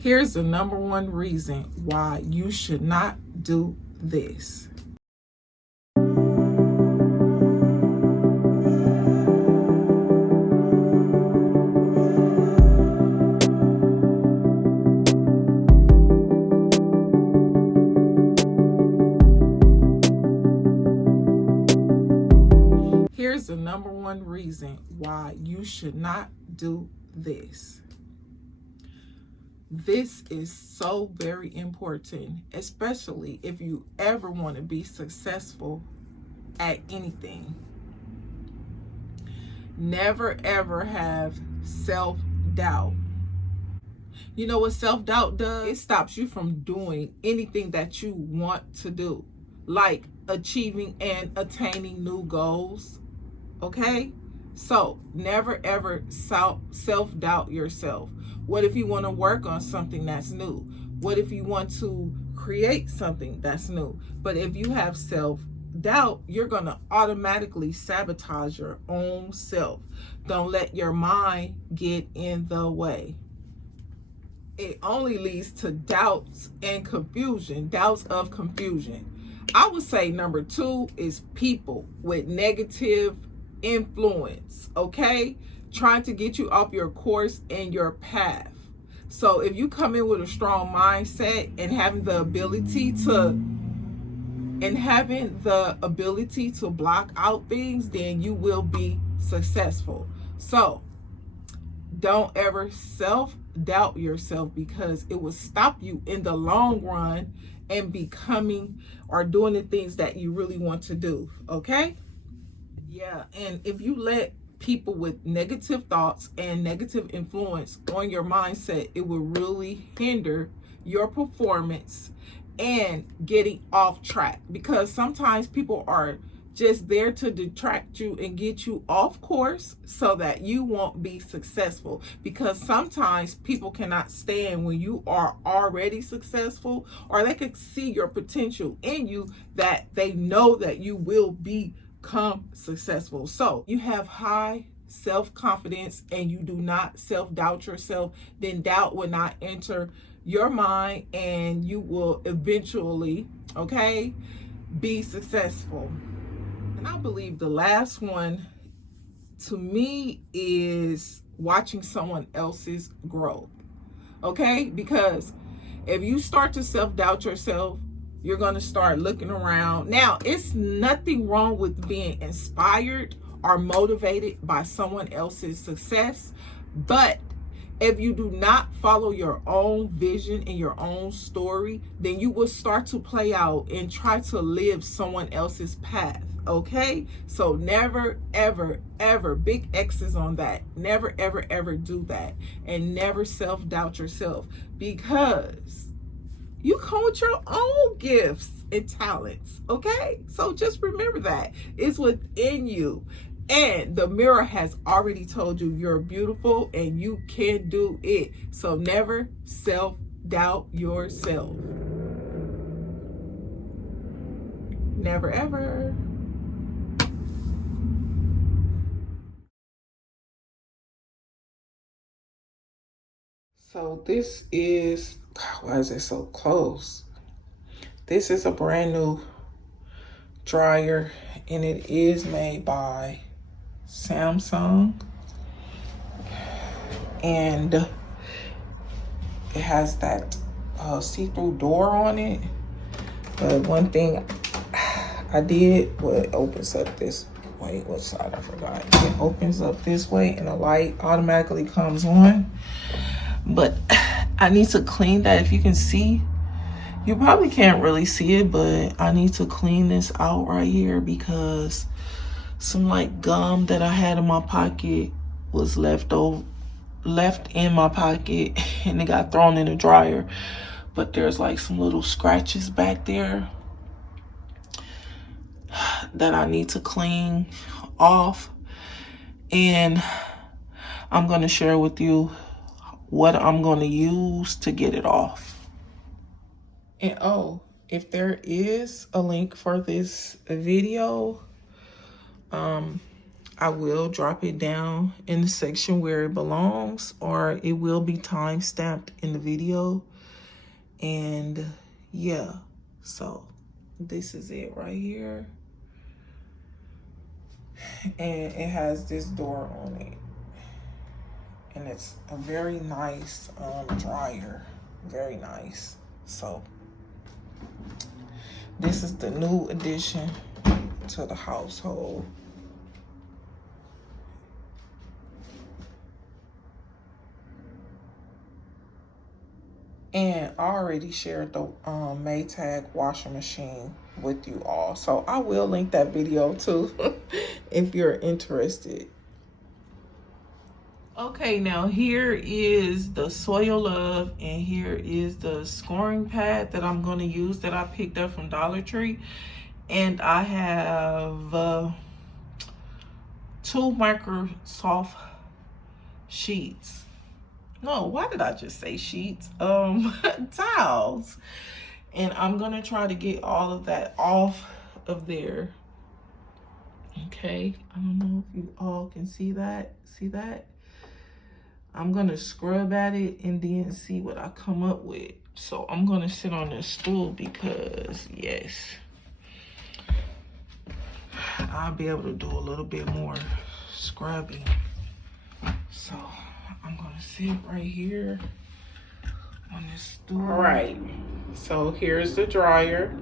Here's the number one reason why you should not do this. Here's the number one reason why you should not do this. This is so very important, especially if you ever want to be successful at anything. Never ever have self-doubt. You know what self-doubt does? It stops you from doing anything that you want to do, like achieving and attaining new goals. Okay? So never ever self-doubt yourself. What if you want to work on something that's new? What if you want to create something that's new? But if you have self-doubt, you're going to automatically sabotage your own self. Don't let your mind get in the way. It only leads to doubts and confusion, doubts of confusion. I would say number 2 is people with negative influence, okay? Trying to get you off your course and your path. So if you come in with a strong mindset and having the ability to block out things, then you will be successful. So don't ever self-doubt yourself, because it will stop you in the long run and becoming or doing the things that you really want to do, okay? Yeah, and if you let people with negative thoughts and negative influence on your mindset, it will really hinder your performance and getting off track, because sometimes people are just there to detract you and get you off course so that you won't be successful. Because sometimes people cannot stand when you are already successful, or they can see your potential in you, that they know that you will become successful. So you have high self-confidence and you do not self-doubt yourself, then doubt will not enter your mind and you will eventually, okay, be successful. And I believe the last one to me is watching someone else's growth. Okay? Because if you start to self-doubt yourself, you're going to start looking around. Now, it's nothing wrong with being inspired or motivated by someone else's success, but if you do not follow your own vision and your own story, then you will start to play out and try to live someone else's path. Okay? So never, ever, ever, big X's on that. Never, ever, ever do that. And never self-doubt yourself, because you come with your own gifts and talents. Okay? So just remember that it's within you. And the mirror has already told you you're beautiful and you can do it. So never self-doubt yourself. Never, ever. So this is, God, why is it so close? This is a brand new dryer and it is made by Samsung, and it has that see-through door on it. But one thing I did, well, it opens up this way. What side? I forgot. It opens up this way and the light automatically comes on. But I need to clean that. If you can see, you probably can't really see it, but I need to clean this out right here, because some like gum that I had in my pocket was left in my pocket and it got thrown in the dryer. But there's like some little scratches back there that I need to clean off, and I'm going to share with you what I'm going to use to get it off. And oh, if there is a link for this video, I will drop it down in the section where it belongs, or it will be time stamped in the video. And yeah, so this is it right here. And it has this door on it. And it's a very nice dryer. Very nice. So this is the new addition to the household. And I already shared the Maytag washing machine with you all. So I will link that video too if you're interested. Okay, now here is the Soil Love, and here is the scoring pad that I'm going to use that I picked up from Dollar Tree. And I have 2 Microsoft sheets. No, why did I just say sheets? Towels. And I'm going to try to get all of that off of there. Okay, I don't know if you all can see that. See that? I'm going to scrub at it and then see what I come up with. So I'm going to sit on this stool because, yes, I'll be able to do a little bit more scrubbing. So I'm going to sit right here on this stool. All right, so here's the dryer.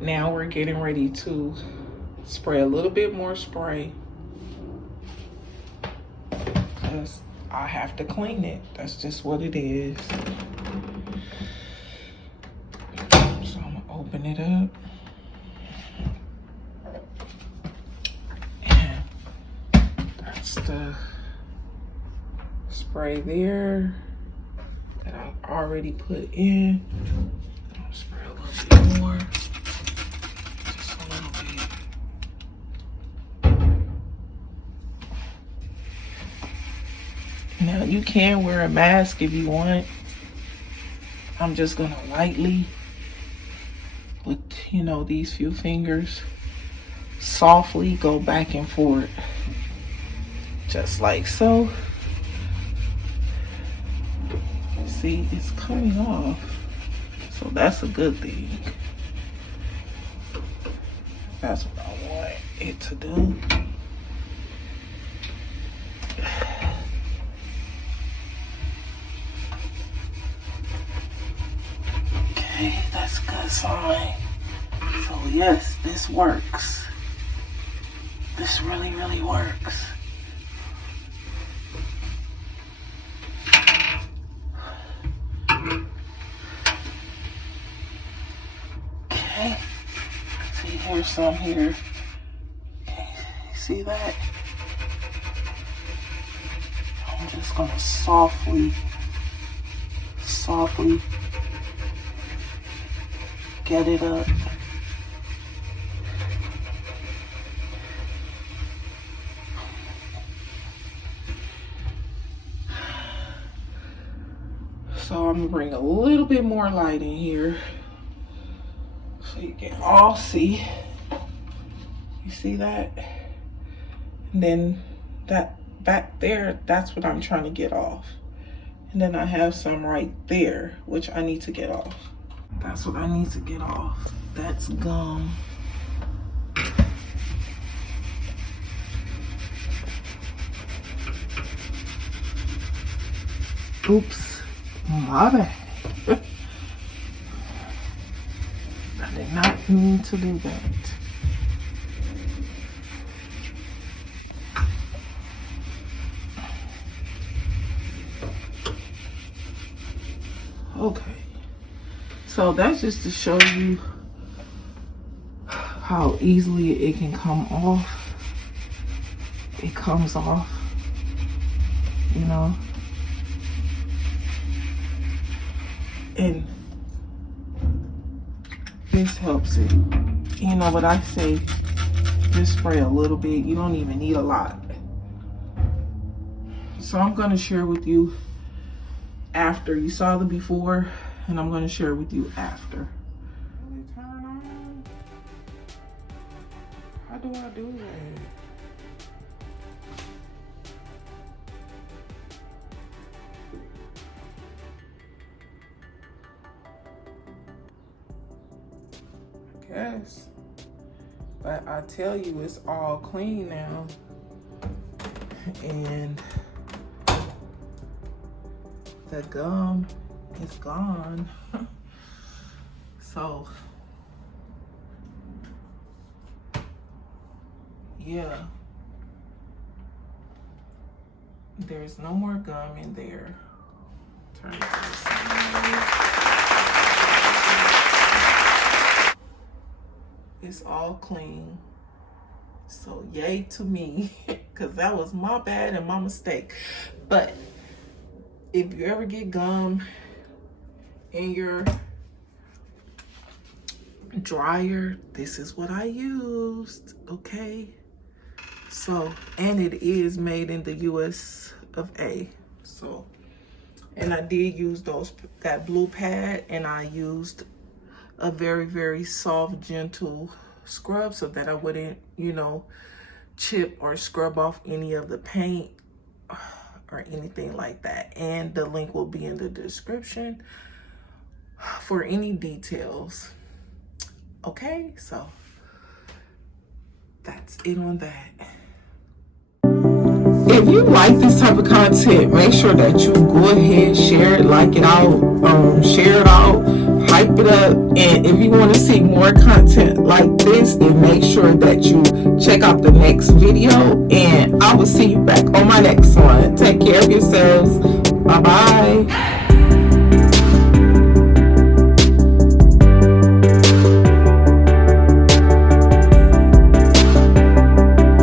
Now we're getting ready to spray a little bit more spray. I have to clean it. That's just what it is. So I'm gonna open it up. And that's the spray there that I've already put in. I'm gonna spray a little bit more. Just a little bit. Now you can wear a mask if you want. I'm just gonna lightly, with these few fingers, softly go back and forth, just like so. See, it's coming off, so that's a good thing. That's what I want it to do. That's a good sign. So yes, this works. This really, really works. Okay. See, here's some here. Okay, see that? I'm just gonna softly get it up. So I'm gonna bring a little bit more light in here so you can all see. You see that? And then that back there, that's what I'm trying to get off. And then I have some right there, which I need to get off. That's what I need to get off. That's gum. Oops, my bad. I did not mean to do that. Okay. So that's just to show you how easily it can come off. It comes off, and this helps it. But I say just spray a little bit. You don't even need a lot. So I'm going to share with you after. You saw the before, and I'm going to share with you after. Turn on. How do I do that? Yes. But I tell you, it's all clean now. And the gum is gone. So, yeah. There's no more gum in there. Turn it to the side. It's all clean. So yay to me, because that was my bad and my mistake. But if you ever get gum in your dryer, this is what I used, okay? So, and it is made in the US of A. So, and I did use that blue pad, and I used a very, very soft, gentle scrub so that I wouldn't, you know, chip or scrub off any of the paint or anything like that. And the link will be in the description for any details. Okay, so that's it on that. If you like this type of content, make sure that you go ahead, share it, like it out, share it out, hype it up. And if you want to see more content like this, then make sure that you check out the next video. And I will see you back on my next one. Take care of yourselves. Bye-bye.